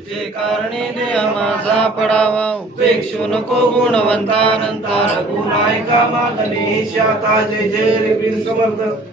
तुझे कारणे देह माझा पडावा. उपेक्षू नको गुणवंतानंता रघुनायका मागणे शाता जय जय समर्थ.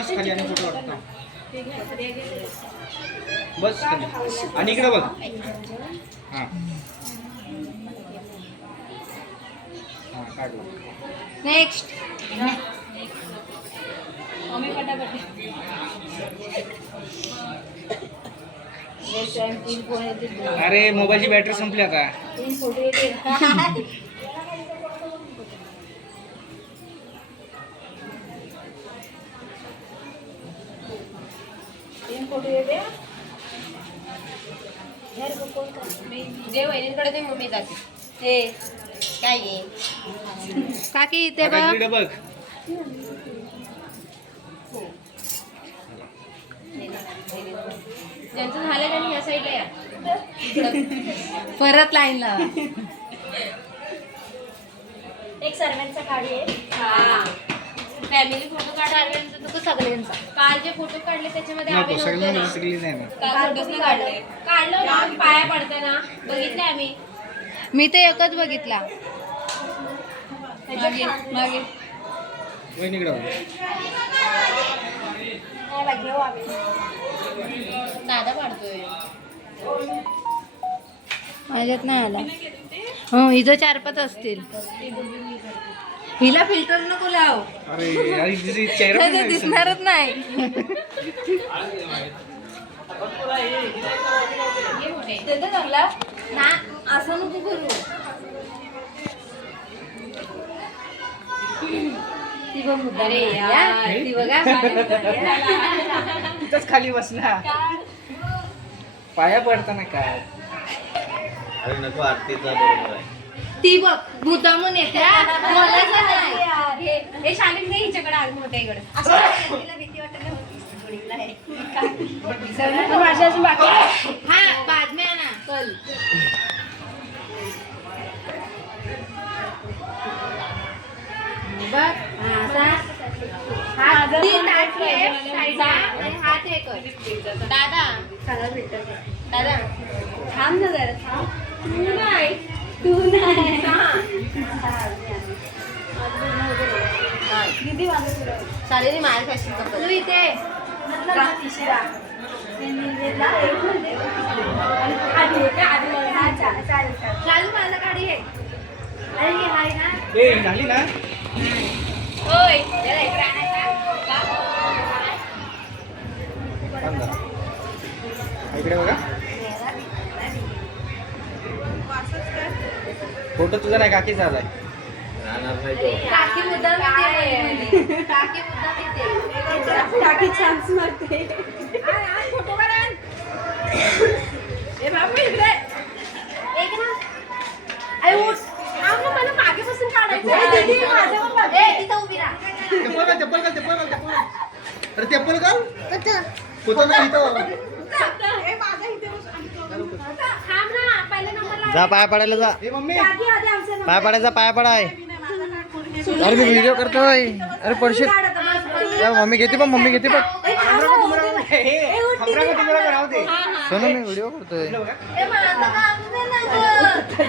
बस खाली आणि फोटो काढतो बस खाली. आणि इकडे बघ. हां. हां काढलं नेक्स्ट अरे मोबाईलची बॅटरी संपली आता. जे वहिनींकडे ते मम्मी जाते हे काय आहे काकी इथे बघ. इकडे बघ. ज्यांचं झालं त्यांनी या साईडला या. परत लाईन एक सर्वांचा काढी आहे हा. फॅमिली फोटो काढायचा तो सगळ्यांचा? काल जे फोटो काढले त्याच्यामध्ये आम्ही नव्हतो ना. नाही ना. काल फोटोच नाही काढले. काढलं ना पाया पडते ना बघितले आम्ही. मी ते एकच बघितला. मागे मागे. वहिनीकडे बघ. नाही बा, घेऊ आम्ही. दादा पाडतोय. माझ्यात नाही आला. हो हिचं चार पाच असतील. हिला फिल्टर नको लाव. अरे. दिसणारच नाही. देतो चांगला. ना असं नको करू. ती बघ मुद्दा रे यार ती बघा. तिथंच खाली बसला. पाया पडताना काय? अरे नको आरतीचा बरोबर आहे. ती बघ. मुद्दामून येते बोलायचं नाही. हे शालिक नाही हिच्याकडे आग मोठ्या इकडे. तिला भीती वाटत अजून बाकी. हा में आना कल बघ. हा, असा. हात हात दादा. दादा. थांब ना जरा थांब. नाही. तू नाही. दीदी माझं पुढे चालेल माझ्या फॅशन कपल तू इथे का तिसरा एक आणि आधी का आधी चालेल चालेल चालेल. चालू माझा गाडी आहे अरे हे हाय ना. ए झाली ना? होय. जरा इकडे आणायचा. इकडे बघा. फोटो तुझा नाही काकी झालाय. राहणार नाही तो. काकी मुद्दा येते काकी मुद्दा येते. टाकी चान्स मारते. फोटो काढा ए बाबा इकडे. एक ना. अरे उठ. थांब ना मला मागेपासून काढायचं आहे. दीदी, माझ्यावर बघ. ए तिथं उभी राहा. चप्पल घाल चप्पल घाल चप्पल घाल. चप्पल घाल. अरे चप्पल घाल. होतं ना इथे बस. थांब ना पहिल्या नंबरला जा पाया पडायला जा. पाया पडायचा पाया पडाय अरे मी व्हिडिओ करतोय. अरे पडशील. ए, मम्मी घेते पण मम्मी घेते पण. सोनू मी व्हिडिओ करतोय. इकडे बघा. ए माझं काम दे ना गं.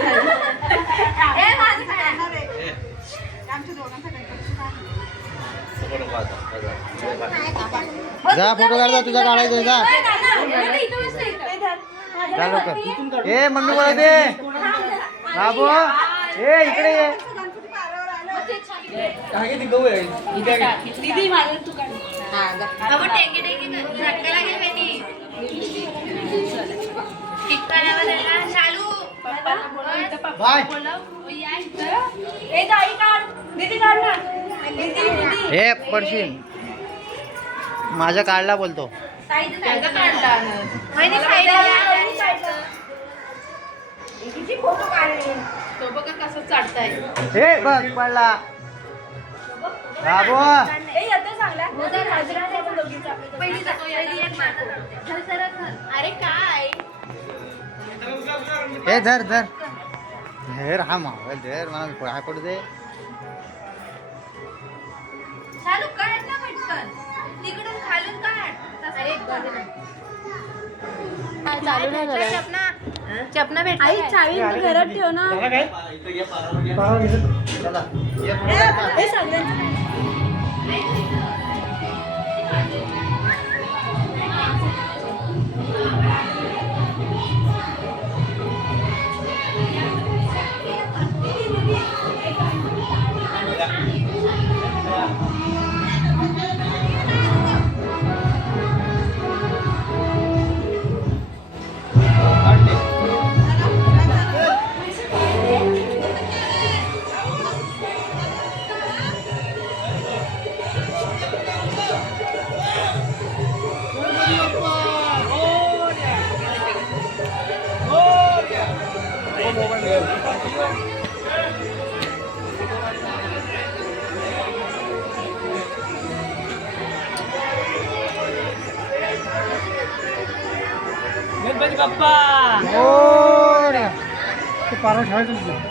ए माझं काय जा फोटो काढ जा तुझा काढायचा जा. दादा, ए, मम्मी बोला दे बाबू ए इकडे ये ही काय आहे? दीदी माझं तू काढ हा, जा. बाबा, टेंगे, टेंगे कर. झटका लागेल बेटी. टिपकाऱ्यावर यायला. शालू. बस. बाय बोलव. या इथं. ए ताई काढ दीदी काढ ना दीदी दीदी हे पडशील माझ्या काढला बोलतो तो बघा कसं हे बघ पडला. बाबू. धर. अरे काय? हे धर धर. धर हा मोबाईल धर. मला पडू दे. चालू काढ चालू नाही झालं चपना चपना भेट आई चावी घरात ठेव ना ভাই তুলছি